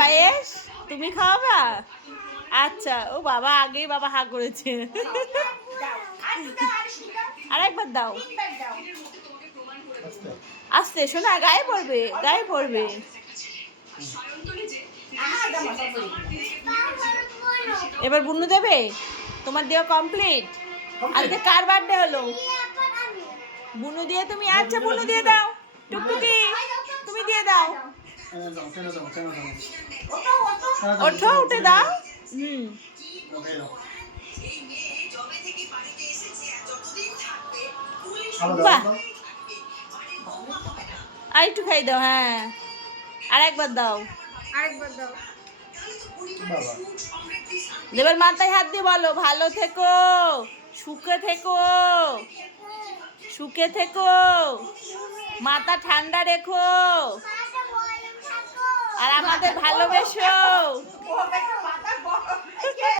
পায়েস তুমি খাওয়াবা? আচ্ছা, ও বাবা আগেই বাবা হা করেছে। আরেকবার দাও। আস্তে শোনা, গায়ে পড়বে, গায়ে পড়বে। এবার বুনু দেবে? তোমার দেওয়া কমপ্লিট। আজকে কার বার্থডে হলো? বুনু দিয়ে তুমি, আচ্ছা বুনু দিয়ে দাও। টুকটুকি তুমি দিয়ে দাও। ওঠো, উঠে দাও। বাহ, আর একটু খাই দাও। হ্যাঁ, আর একবার দাও, আরেকবার দাও। এবার মাথায় হাত দিয়ে বলো, ভালো থেকো, সুখে থেকো, সুখে থেকো, মাথা ঠান্ডা রেখো, আর আমাদের ভালোবেসো।